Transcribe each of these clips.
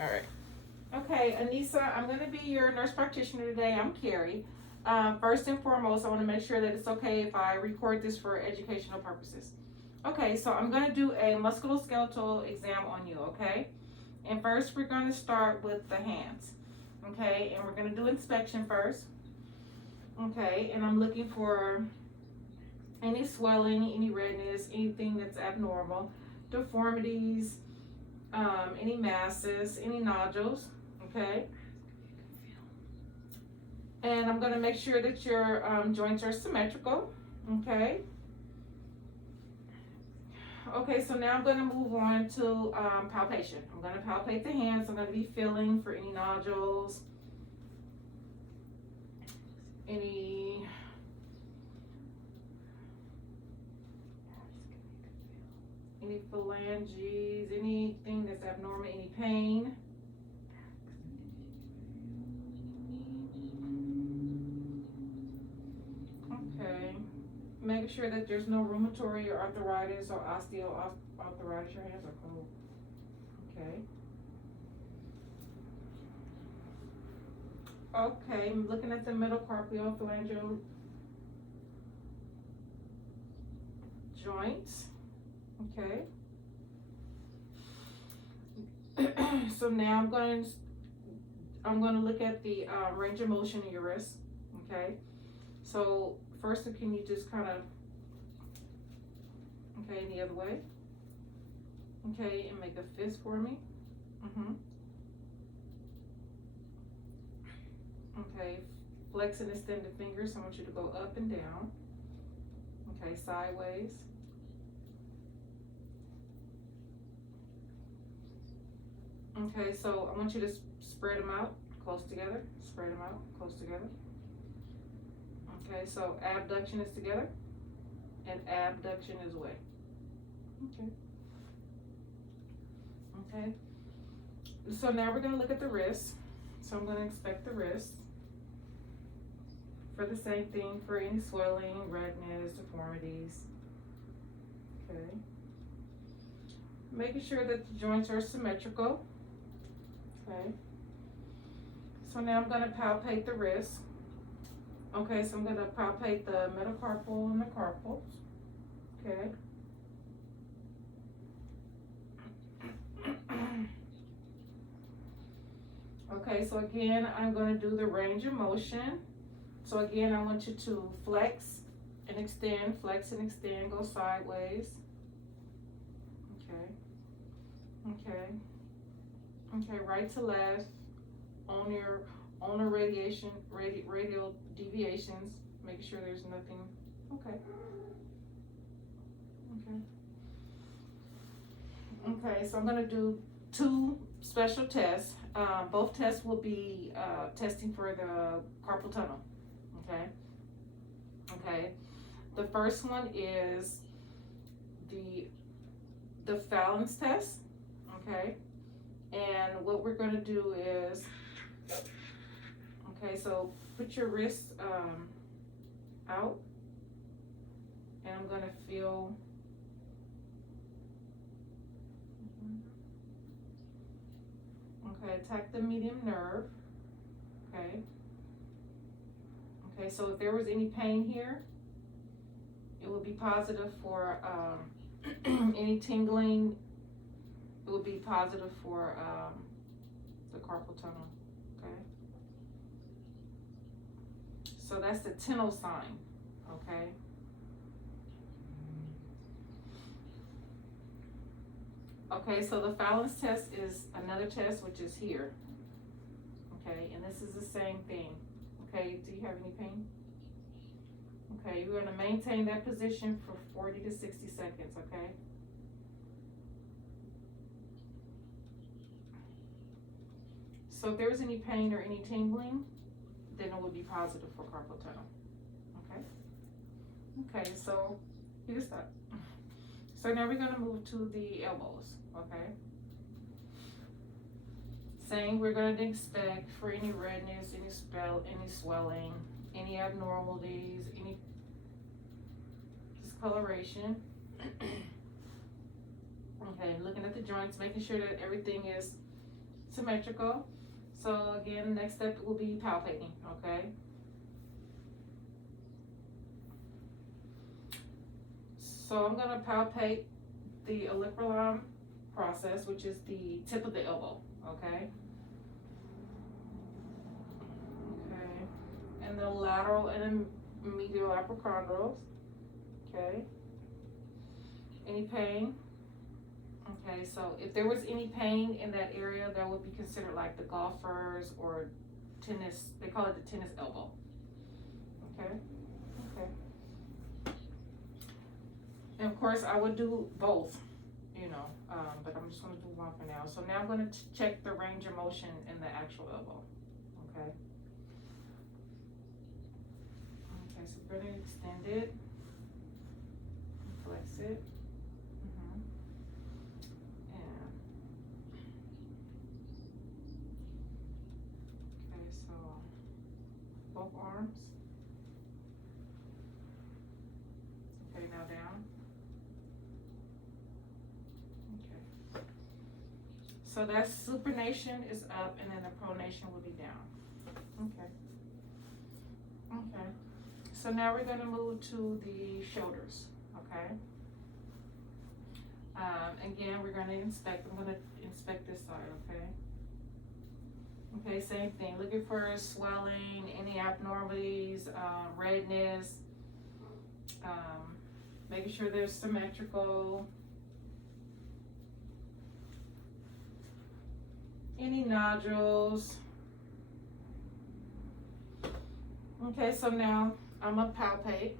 All right. Okay, Anissa, I'm going to be your nurse practitioner today. I'm Carrie. First and foremost, I want to make sure that it's okay if I record this for educational purposes. Okay, so I'm going to do a musculoskeletal exam on you, okay? And first, we're going to start with the hands, okay? And we're going to do inspection first, okay? And I'm looking for any swelling, any redness, anything that's abnormal, deformities, any masses, any nodules, okay? And I'm going to make sure that your joints are symmetrical, okay? Okay, so now I'm going to move on to palpation. I'm going to palpate the hands. I'm going to be feeling for any nodules, any phalanges, anything that's abnormal, any pain. Okay, making sure that there's no rheumatoid or arthritis or osteoarthritis. Your hands are cold. Okay. Okay, I'm looking at the metacarpal phalangeal joints. Okay. So now I'm going to look at the range of motion in your wrist. Okay. So first, can you just kind of, okay, the other way. Okay, and make a fist for me. Okay, flex and extend the fingers. I want you to go up and down. Okay, sideways. Okay, so I want you to spread them out close together. Spread them out close together. Okay, so abduction is together and abduction is away. Okay. Okay. So now we're going to look at the wrist. So I'm going to inspect the wrist for the same thing, for any swelling, redness, deformities. Okay. Making sure that the joints are symmetrical. Okay. So now I'm going to palpate the wrist. Okay, so I'm going to palpate the metacarpal and the carpals. Okay. Okay, so again, I'm going to do the range of motion. So again, I want you to flex and extend, go sideways. Okay. Okay. Okay, right to left on the radial deviations, make sure there's nothing. Okay. Okay, so I'm going to do two special tests. Both tests will be testing for the carpal tunnel. Okay. Okay. The first one is the Fallon's test. Okay. And what we're going to do is, okay, so put your wrist out, and I'm going to feel. Okay, attack the medium nerve. Okay. Okay, so if there was any pain here, it would be positive for any tingling. It would be positive for the carpal tunnel. Okay. So that's the Tennel sign. Okay. Okay, so the Fallon's test is another test, which is here. Okay, and this is the same thing. Okay, do you have any pain? Okay, you're going to maintain that position for 40 to 60 seconds, okay? So if there was any pain or any tingling, then it would be positive for carpal tunnel. Okay? Okay, so you can stop. So now we're going to move to the elbows, okay? Same, we're going to inspect for any redness, any swelling, any abnormalities, any discoloration. Okay, looking at the joints, making sure that everything is symmetrical. So again, next step will be palpating, okay? So I'm gonna palpate the olecranon process, which is the tip of the elbow, okay? Okay, and the lateral and medial apicondylus, okay? Any pain? Okay, so if there was any pain in that area, that would be considered like the golfers or tennis, they call it the tennis elbow. Okay, okay. And of course, I would do both, you know, but I'm just gonna do one for now. So now I'm gonna check the range of motion in the actual elbow, okay? Okay, so we're gonna extend it, flex it. Both arms. Okay, now down. Okay. So that supination is up and then the pronation will be down. Okay. Okay. So now we're going to move to the shoulders. Okay. Again, we're going to inspect. I'm going to inspect this side. Okay. Okay, same thing. Looking for swelling, any abnormalities, redness, making sure they're symmetrical. Any nodules. Okay, so now I'm gonna palpate.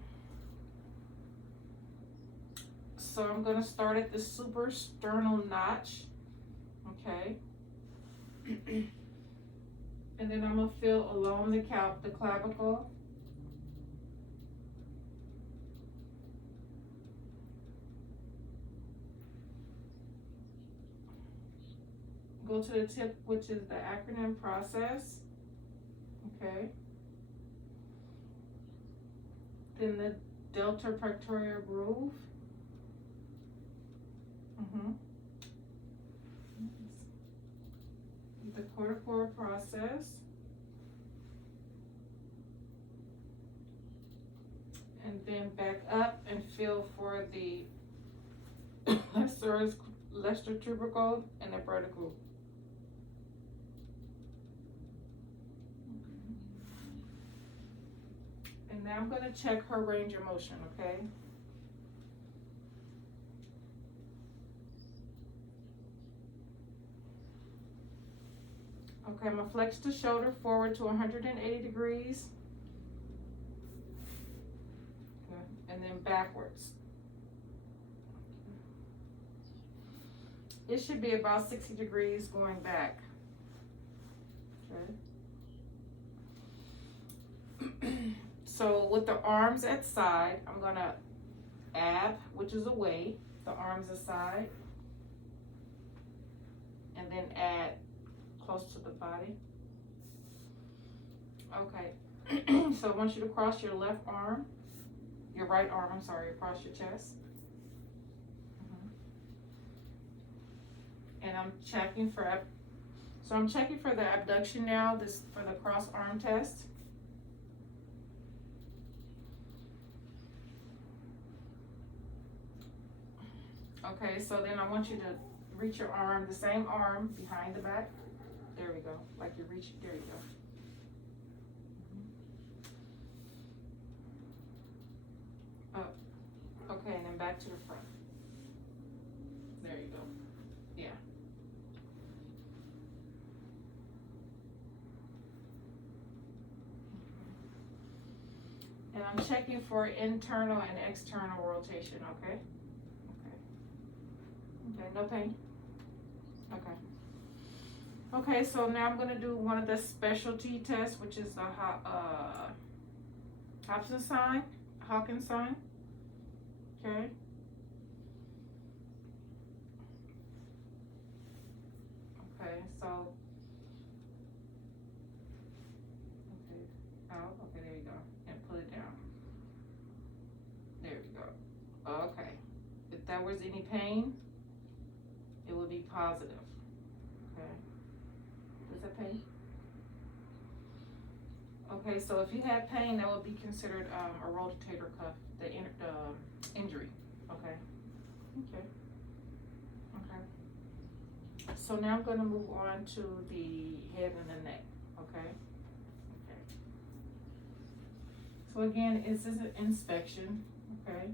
So I'm gonna start at the suprasternal notch. Okay. And then I'm gonna feel along the clavicle. Go to the tip, which is the acronym process. Okay. Then the delta pectoral groove. The cortical process. And then back up and feel for the lesser tubercle and the vertical. And now I'm going to check her range of motion, okay? Okay, I'm going to flex the shoulder forward to 180 degrees. Okay, and then backwards. It should be about 60 degrees going back. Okay. So with the arms at side, I'm going to ab, which is away, the arms aside, and then add close to the body. Okay. So I want you to cross your left arm, your right arm, I'm sorry, across your chest. And I'm checking for, so I'm checking for the abduction now, this for the cross arm test. Okay, so then I want you to reach your arm, the same arm behind the back. There we go, like you're reaching, there you go. Up. Okay, and then back to the front. There you go. Yeah. And I'm checking for internal and external rotation, okay? Okay, no pain? Okay. Okay, so now I'm going to do one of the specialty tests, which is the Hawkins sign. Okay. Okay, so. Okay, out. Okay, there you go. And pull it down. There we go. Okay. If there was any pain, it would be positive. Okay. that pain? Okay, so if you had pain, that would be considered a rotator cuff, the injury. Okay. Okay. Okay. So now I'm going to move on to the head and the neck. Okay. Okay. So again, this is an inspection. Okay.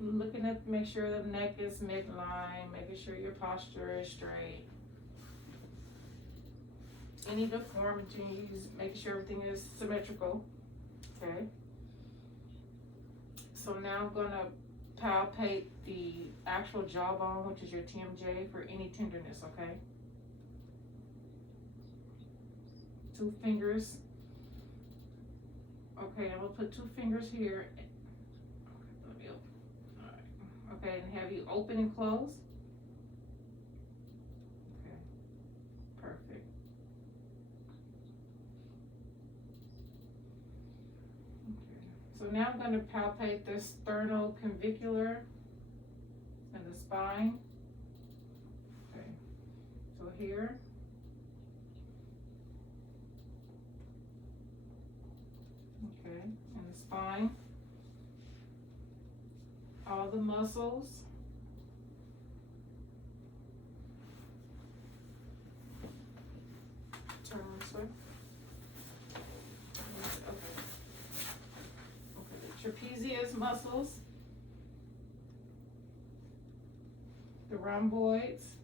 Looking at, make sure the neck is midline, making sure your posture is straight. Any deformities, making sure everything is symmetrical. Okay. So now I'm gonna palpate the actual jawbone, which is your TMJ, for any tenderness. Okay. 2 fingers. Okay, I'm gonna put 2 fingers here. Let me open. All right. Okay, and have you open and close. Okay. Perfect. So now I'm going to palpate the sternoclavicular and the spine. Okay, so here. Okay, and the spine. All the muscles. Turn this way. Trapezius muscles, the rhomboids.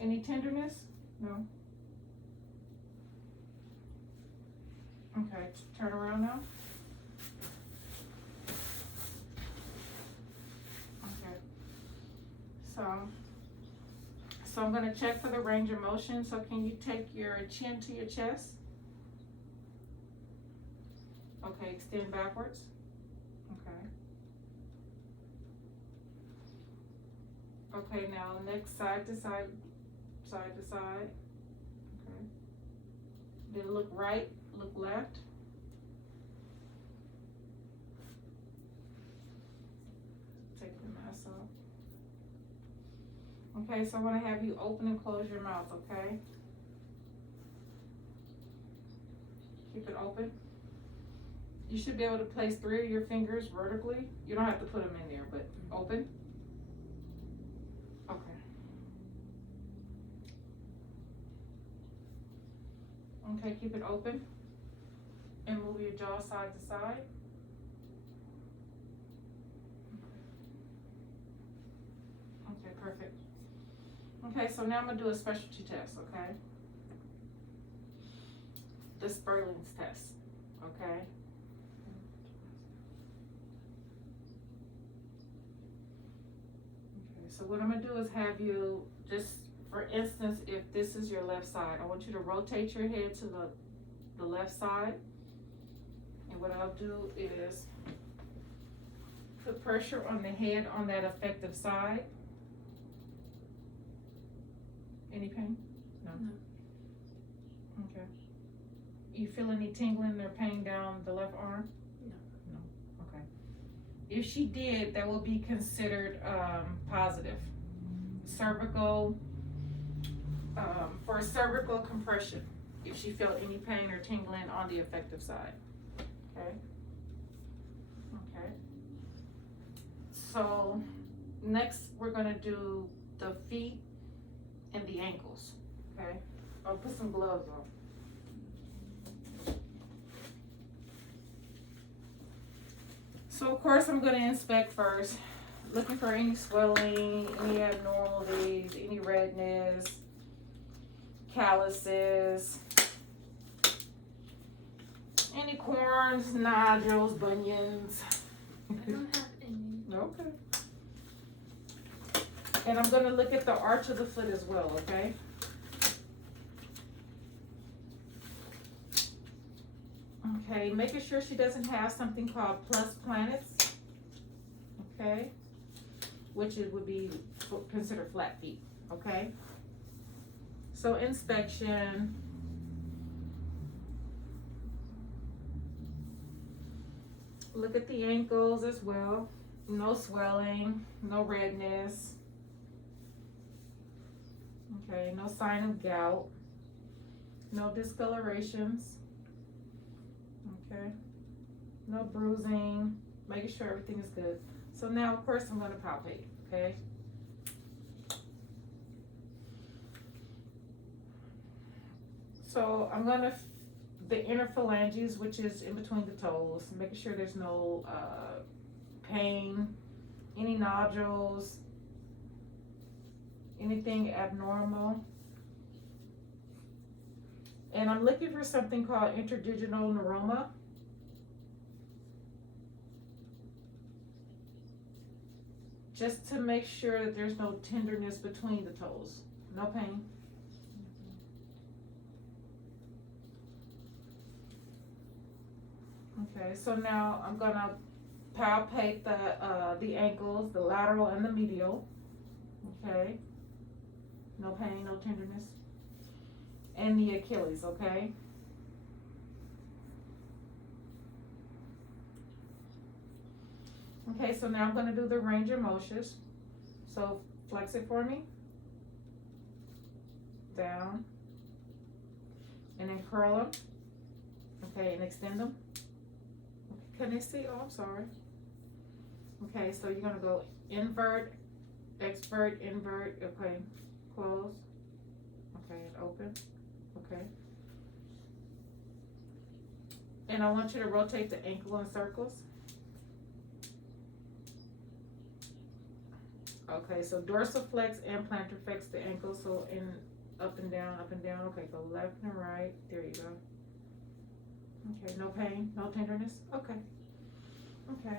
Any tenderness? No. Okay, turn around now. Okay. So I'm going to check for the range of motion. So can you take your chin to your chest? Okay, extend backwards. Okay. Okay, now next side to side, side to side. Okay. Then look right, look left. Take the mask off. Okay, so I want to have you open and close your mouth, okay? Keep it open. You should be able to place 3 of your fingers vertically. You don't have to put them in there, but open. Okay. Okay, keep it open. And move your jaw side to side. Okay, perfect. Okay, so now I'm going to do a specialty test, okay? The Sperling's test, okay? So what I'm going to do is have you, just for instance, if this is your left side, I want you to rotate your head to the left side. And what I'll do is put pressure on the head on that affected side. Any pain? No. Okay. You feel any tingling or pain down the left arm? No. Okay. If she did, that will be considered positive. Cervical, for cervical compression, if she felt any pain or tingling on the affected side. Okay. Okay. So next we're gonna do the feet and the ankles. Okay. I'll put some gloves on. So of course I'm going to inspect first, looking for any swelling, any abnormalities, any redness, calluses, any corns, nodules, bunions. I don't have any. Okay. And I'm going to look at the arch of the foot as well, okay? Okay, making sure she doesn't have something called plus planets, okay? Which it would be considered flat feet, okay? So inspection. Look at the ankles as well. No swelling, no redness. Okay, no sign of gout. No discolorations. Okay. No bruising. Making sure everything is good. So now, of course, I'm going to palpate. Okay. So I'm going to the inner phalanges, which is in between the toes, making sure there's no pain, any nodules, anything abnormal. And I'm looking for something called interdigital neuroma. Just to make sure that there's no tenderness between the toes. No pain. Okay, so now I'm gonna palpate the ankles, the lateral and the medial. Okay. No pain, no tenderness. And the Achilles, okay? Okay, so now I'm gonna do the range of motions. So flex it for me. Down. And then curl them. Okay, and extend them. Can they see? Oh, I'm sorry. Okay, so you're gonna go invert, expert, invert. Okay, close. Okay, and open. Okay. And I want you to rotate the ankle in circles. Okay, so dorsiflex and plantarflex the ankle. So in up and down, up and down. Okay, go left and right. There you go. Okay, no pain, no tenderness. Okay. Okay.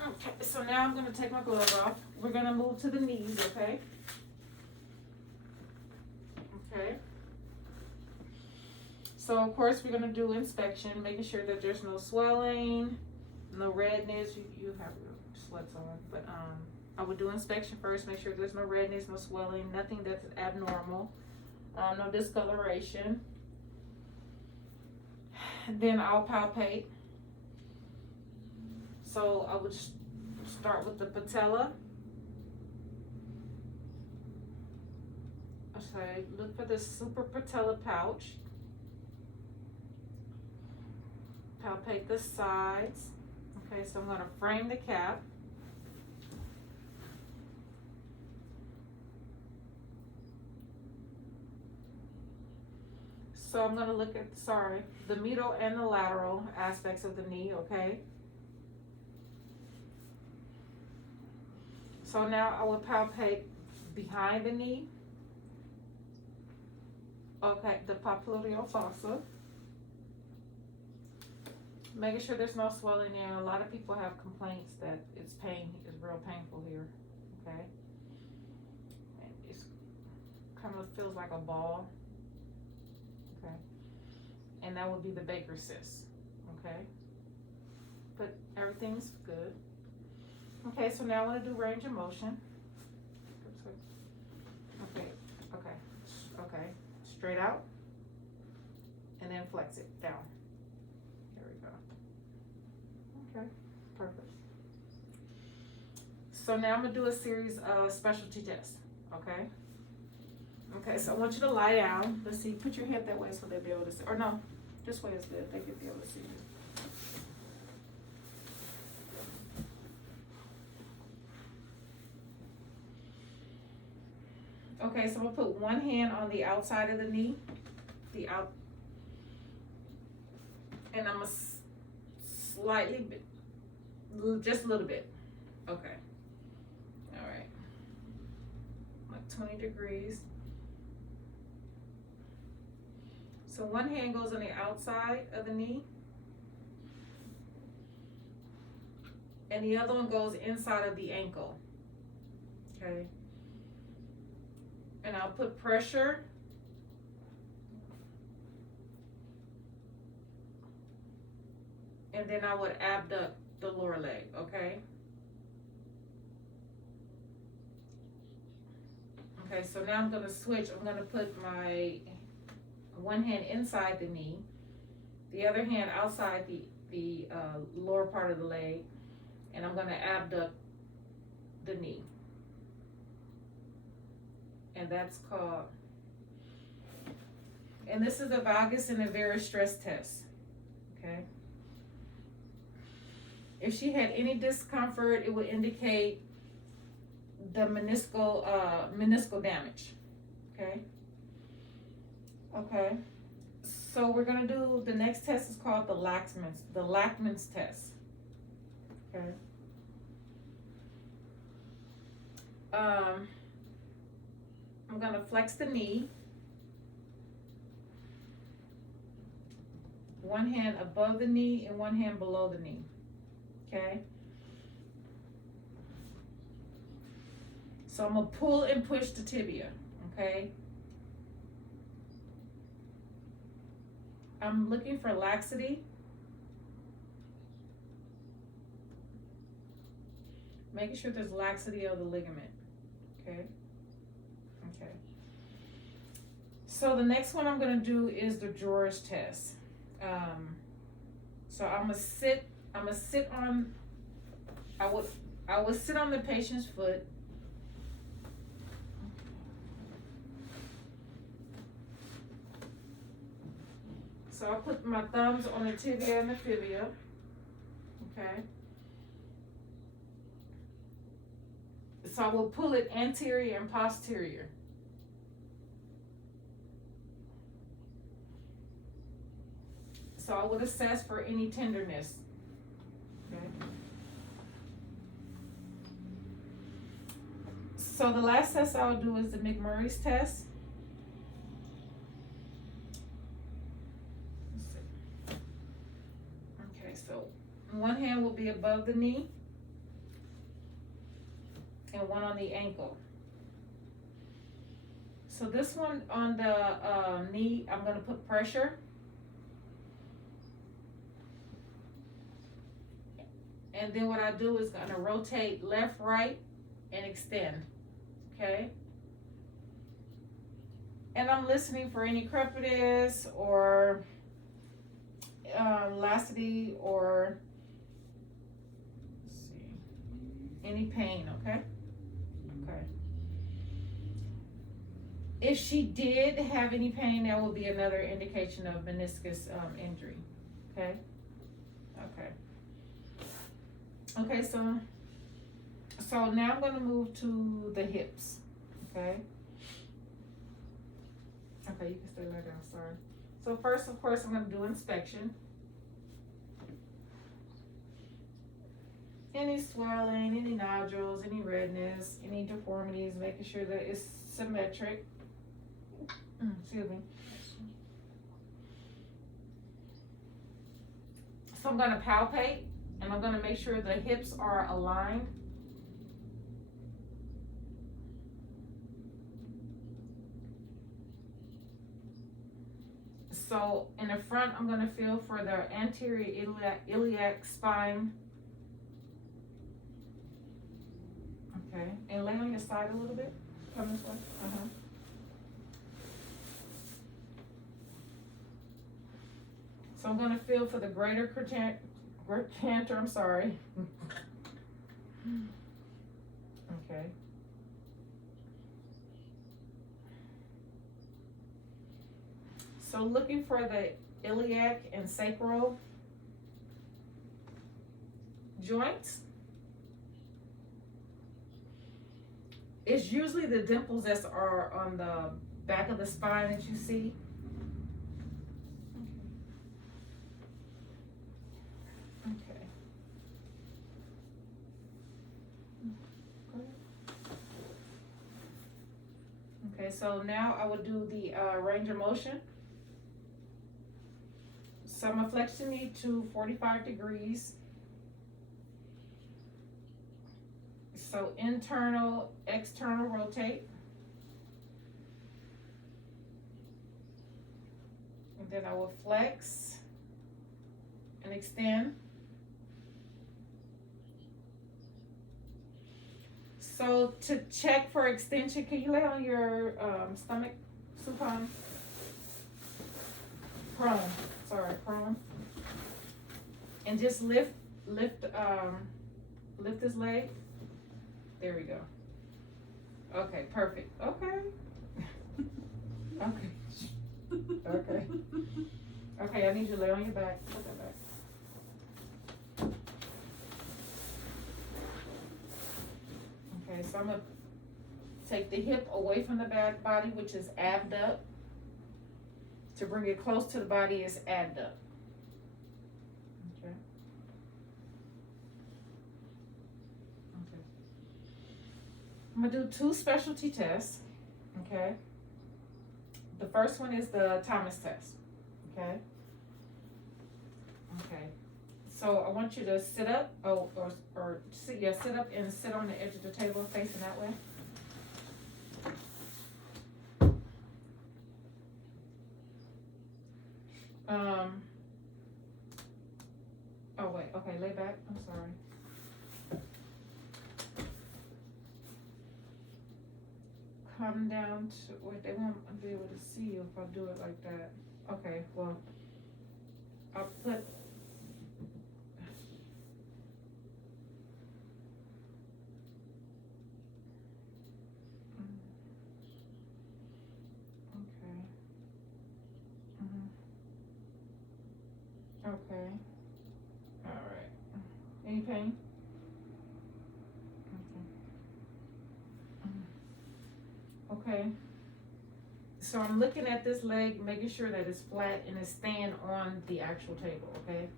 Okay, so now I'm gonna take my gloves off. We're gonna move to the knees, okay? Okay. So of course we're gonna do inspection, making sure that there's no swelling, no redness. You have your sweats on, but I would do inspection first, make sure there's no redness, no swelling, nothing that's abnormal, no discoloration. Then I'll palpate. So I would start with the patella. Okay, look for the suprapatellar pouch. Palpate the sides. Okay, so I'm going to frame the cap. So I'm going to look at, the medial and the lateral aspects of the knee, okay? So now I will palpate behind the knee. Okay, the popliteal fossa. Making sure there's no swelling there. A lot of people have complaints that it's real painful here, okay? And it's kind of feels like a ball, okay? And that would be the Baker's cyst, okay? But everything's good. Okay, so now I want to do range of motion. Okay, okay. Straight out, and then flex it down. There we go. Okay, perfect. So now I'm gonna do a series of specialty tests, okay? Okay, so I want you to lie down. Let's see, put your head that way so they'll be able to see, or no, this way is good, they could be able to see you. Okay, so I'm gonna put one hand on the outside of the knee, and I'm gonna slightly, just a little bit. Okay. All right. Like 20 degrees. So one hand goes on the outside of the knee, and the other one goes inside of the ankle. Okay. And I'll put pressure. And then I would abduct the lower leg, okay? Okay, so now I'm gonna switch. I'm gonna put my one hand inside the knee, the other hand outside the lower part of the leg, and I'm gonna abduct the knee. And that's called, and this is the valgus and the varus stress test, okay? If she had any discomfort, it would indicate the meniscal damage, okay? Okay, so we're gonna do, the next test is called the Lachman's test, okay? I'm gonna flex the knee. One hand above the knee and one hand below the knee, okay? So I'm gonna pull and push the tibia, okay? I'm looking for laxity. Making sure there's laxity of the ligament, okay? Okay. So the next one I'm gonna do is the drawers test. So I would sit on the patient's foot. So I'll put my thumbs on the tibia and the fibula, okay? So I will pull it anterior and posterior. So I would assess for any tenderness, okay? So the last test I'll do is the McMurray's test. Okay, so one hand will be above the knee and one on the ankle. So this one on the knee, I'm gonna put pressure. And then what I do is gonna rotate left, right, and extend, okay? And I'm listening for any crepitus or laxity or, let's see, any pain, okay? Okay. If she did have any pain, that will be another indication of meniscus injury, okay? Okay. Okay, so now I'm gonna move to the hips, okay? Okay, you can stay right down, sorry. So first, of course, I'm gonna do inspection. Any swelling, any nodules, any redness, any deformities, making sure that it's symmetric. Excuse me. So I'm gonna palpate. And I'm gonna make sure the hips are aligned. So in the front, I'm gonna feel for the anterior iliac spine. Okay, and lay on your side a little bit. Come this way. So I'm gonna feel for the greater trochanter, I'm sorry. Okay. So looking for the iliac and sacral joints. It's usually the dimples that are on the back of the spine that you see. Okay, so now I will do the range of motion. So I'm gonna flex the knee to 45 degrees. So internal, external rotate. And then I will flex and extend. So to check for extension, can you lay on your stomach, supine? Prone. And just lift Lift his leg. There we go. Okay, perfect. Okay. Okay. Okay. Okay, I need you to lay on your back. Put that back. Okay, so I'm gonna take the hip away from the back body, which is abduct. To bring it close to the body is adduct. Okay. Okay. I'm gonna do 2 specialty tests. Okay. The first one is the Thomas test. Okay. Okay. So I want you to sit up, or sit up and sit on the edge of the table facing that way. Oh wait, okay, lay back, I'm sorry. Come down to, wait, they won't be able to see you if I do it like that. Okay, well, I'll put, okay. Okay. All right. Any pain? Okay. Okay. So I'm looking at this leg, making sure that it's flat and it's staying on the actual table, okay?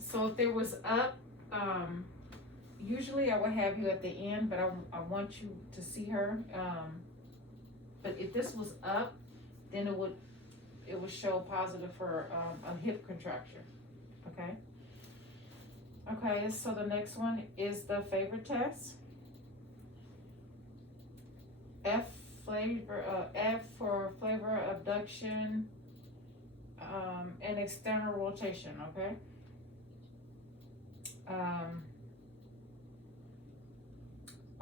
So if it was up, usually I would have you at the end, but I want you to see her. But if this was up, then it would show positive for a hip contraction, okay? Okay, so the next one is the favorite test. F for flavor abduction and external rotation, okay?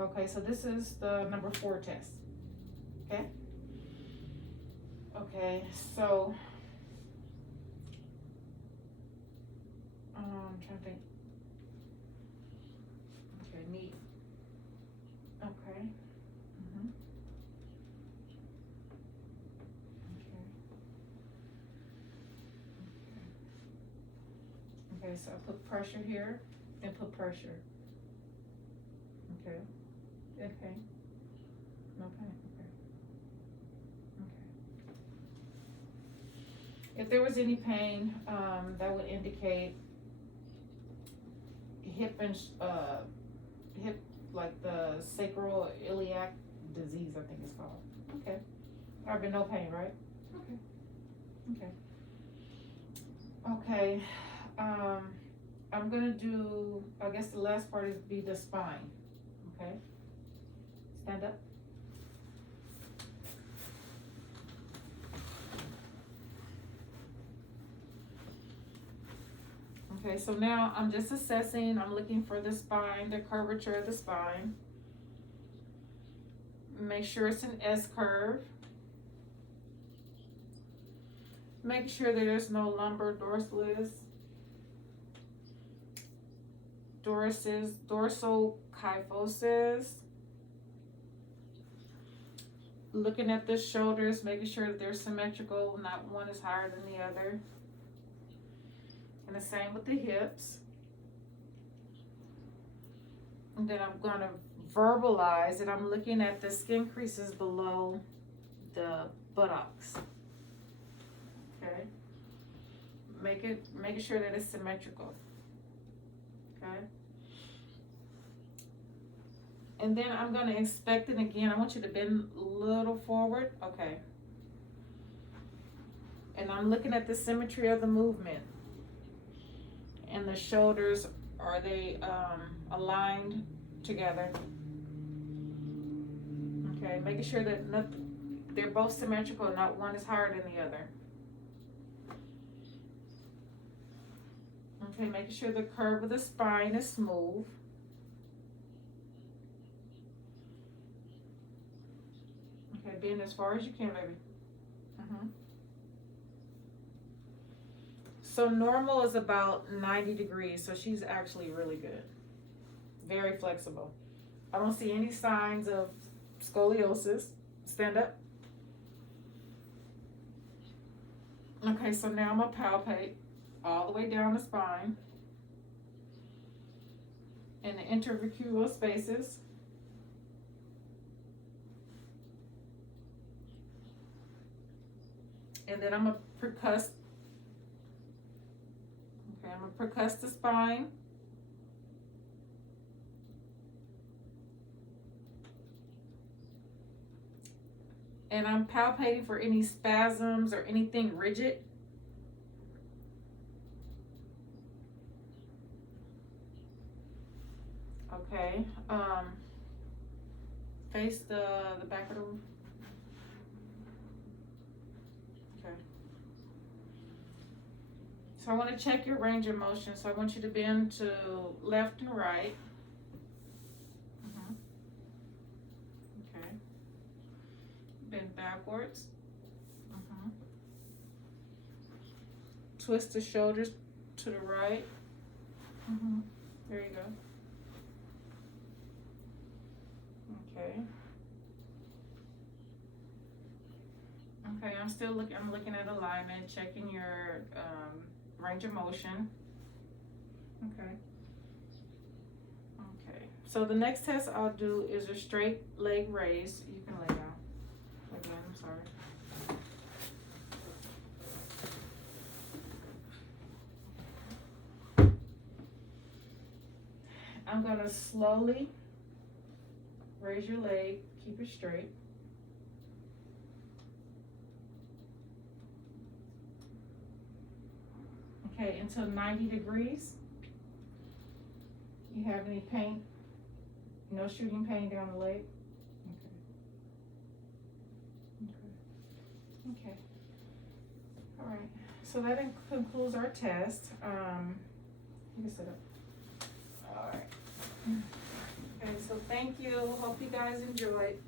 Okay, so this is the number 4 test, okay? Okay, so I'm trying to think. Okay, knee. Okay. Mm-hmm. Okay. Okay, so I put pressure here and put pressure. Okay. Okay. No pain. Okay. Okay. If there was any pain, that would indicate hip and hip, like the sacral iliac disease, I think it's called. Okay. There have been no pain, right? Okay. Okay. Okay. I'm gonna do, I guess the last part is be the spine. Okay. Stand up. Okay, so now I'm just assessing, I'm looking for the spine, the curvature of the spine. Make sure it's an S curve. Make sure that there's no lumbar dorsalis, dorsal kyphosis. Looking at the shoulders, making sure that they're symmetrical, not one is higher than the other. And the same with the hips. And then I'm gonna verbalize it. I'm looking at the skin creases below the buttocks. Okay. Making sure that it's symmetrical. Okay. And then I'm gonna inspect it again. I want you to bend a little forward. Okay. And I'm looking at the symmetry of the movement. And the shoulders, are they aligned together? Okay, making sure that they're both symmetrical, not one is higher than the other. Okay, making sure the curve of the spine is smooth. Okay, bend as far as you can, baby. So normal is about 90 degrees, so she's actually really good. Very flexible. I don't see any signs of scoliosis. Stand up. Okay, so now I'm gonna palpate all the way down the spine and the intervertebral spaces. And then I'm gonna percuss. Okay, I'm gonna percuss the spine. And I'm palpating for any spasms or anything rigid. Okay, face the back of the room. Okay. So I want to check your range of motion. So I want you to bend to left and right. Okay. Bend backwards. Twist the shoulders to the right. There you go. Okay. Okay, I'm looking at alignment, checking your range of motion. Okay. Okay. So the next test I'll do is a straight leg raise. You can lay down. Again, I'm sorry. I'm gonna slowly raise your leg, keep it straight. Okay, until 90 degrees. You have any pain? No shooting pain down the leg? Okay. All right. So that concludes our test. You can sit up. All right. Okay, so thank you. Hope you guys enjoyed.